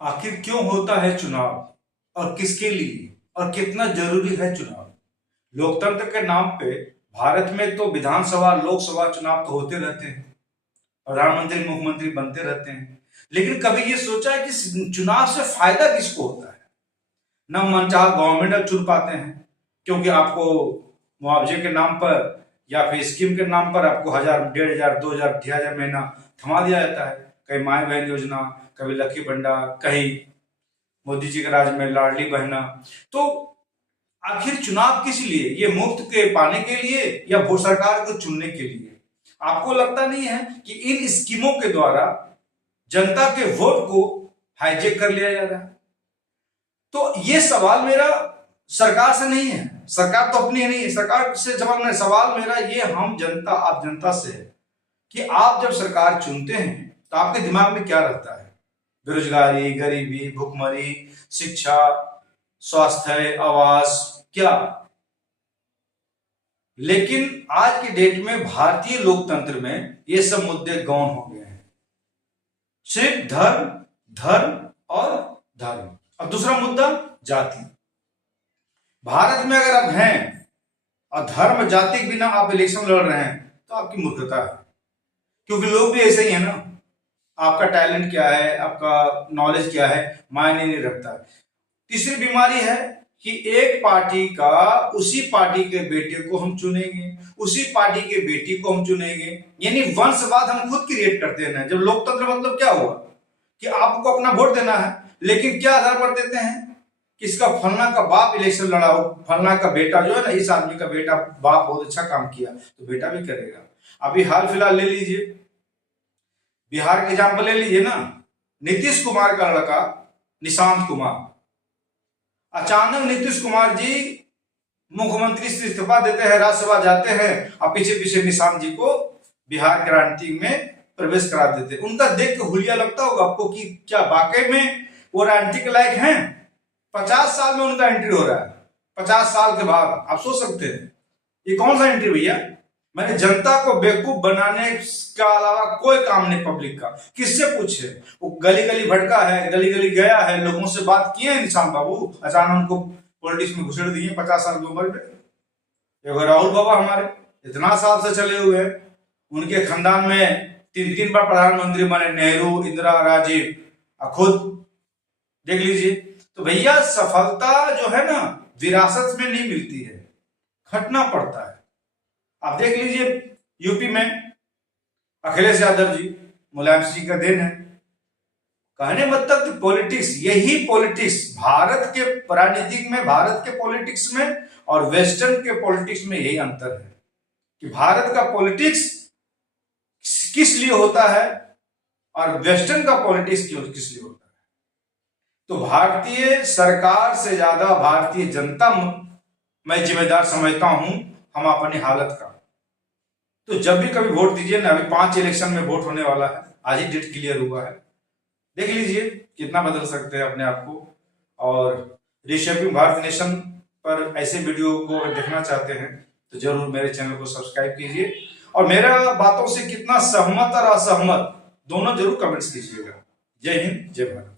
आखिर क्यों होता है चुनाव और किसके लिए और कितना जरूरी है चुनाव। लोकतंत्र के नाम पे भारत में तो विधानसभा लोकसभा चुनाव तो होते रहते हैं, प्रधानमंत्री मुख्यमंत्री बनते रहते हैं, लेकिन कभी ये सोचा है कि चुनाव से फायदा किसको होता है। न मनचाहा गवर्नमेंट चुन पाते हैं क्योंकि आपको मुआवजे के नाम पर या फिर स्कीम के नाम पर आपको 1000, 1500, 2000, 6000 महीना थमा दिया जाता है। कहीं माई बहन योजना, कभी लकी भंडार, कहीं मोदी जी के राज में लाडली बहना। तो आखिर चुनाव किस लिए? ये मुफ्त के पाने के लिए या वो सरकार को चुनने के लिए? आपको लगता नहीं है कि इन स्कीमों के द्वारा जनता के वोट को हाईजेक कर लिया जा रहा है? तो ये सवाल मेरा सरकार से नहीं है, सरकार तो अपनी है नहीं, सरकार से सवाल मेरा ये हम जनता, आप जनता से है कि आप जब सरकार चुनते हैं तो आपके दिमाग में क्या रहता है? बेरोजगारी, गरीबी, भुखमरी, शिक्षा, स्वास्थ्य, आवास, क्या? लेकिन आज की डेट में भारतीय लोकतंत्र में ये सब मुद्दे गौण हो गए हैं। सिर्फ धर्म, धर्म और धर्म। अब दूसरा मुद्दा जाति। भारत में अगर आप हैं और धर्म जाति के बिना आप इलेक्शन लड़ रहे हैं तो आपकी मूर्खता है, क्योंकि लोग भी ऐसे ही है ना। आपका टैलेंट क्या है, आपका नॉलेज क्या है, मायने नहीं रखता। तीसरी बीमारी है कि एक पार्टी का, उसी पार्टी के बेटे को हम चुनेंगे, उसी पार्टी के बेटी को हम चुनेंगे, यानी वंशवाद हम खुद क्रिएट करते हैं। जब लोकतंत्र मतलब क्या हुआ कि आपको अपना वोट देना है, लेकिन क्या आधार पर देते हैं? किसका फलना का बाप इलेक्शन लड़ा हो, फलना का बेटा जो है ना, इस आदमी का बेटा, बाप बहुत अच्छा काम किया तो बेटा भी करेगा। अभी हाल फिलहाल ले लीजिए, बिहार के एग्जाम्पल ले लीजिए ना। नीतीश कुमार का लड़का निशांत कुमार, अचानक नीतीश कुमार जी मुख्यमंत्री से इस्तीफा देते हैं, राज्यसभा जाते हैं और पीछे पीछे निशांत जी को बिहार के राजनीति में प्रवेश करा देते हैं। उनका देख के हुलिया लगता होगा आपको कि क्या वाकई में वो राजनीति के लायक हैं? 50 साल में उनका एंट्री हो रहा है, 50 साल के बाद। आप सोच सकते हैं ये कौन सा एंट्री भैया? मैंने जनता को बेवकूफ बनाने का अलावा कोई काम नहीं पब्लिक का। किससे पूछे? वो गली गली भटका है, गली गली गया है, लोगों से बात किए हैं निशांत बाबू, अचानक उनको पॉलिटिक्स में घुसेड़ दिए 50 साल की उम्र पे। राहुल बाबा हमारे इतना साल से चले हुए हैं, उनके खानदान में 3 बार प्रधानमंत्री बने, नेहरू, इंदिरा, राजीव, खुद देख लीजिए। तो भैया सफलता जो है ना विरासत में नहीं मिलती है, खटना पड़ता है। आप देख लीजिए यूपी में अखिलेश यादव जी, मुलायम सिंह का देन है। कहने मतलब पॉलिटिक्स, यही पॉलिटिक्स भारत के राजनीतिक में, भारत के पॉलिटिक्स में और वेस्टर्न के पॉलिटिक्स में यही अंतर है कि भारत का पॉलिटिक्स किस लिए होता है और वेस्टर्न का पॉलिटिक्स किस लिए होता है। तो भारतीय सरकार से ज्यादा भारतीय जनता मैं जिम्मेदार समझता हूं हम अपनी हालत का। तो जब भी कभी वोट दीजिए ना, अभी 5 इलेक्शन में वोट होने वाला है, आज ही डेट क्लियर हुआ है, देख लीजिए कितना बदल सकते हैं अपने आप को। और रीशेपिंग भारत नेशन पर ऐसे वीडियो को अगर देखना चाहते हैं तो जरूर मेरे चैनल को सब्सक्राइब कीजिए और मेरा बातों से कितना सहमत और असहमत दोनों जरूर कमेंट्स कीजिएगा। जय हिंद, जय भारत।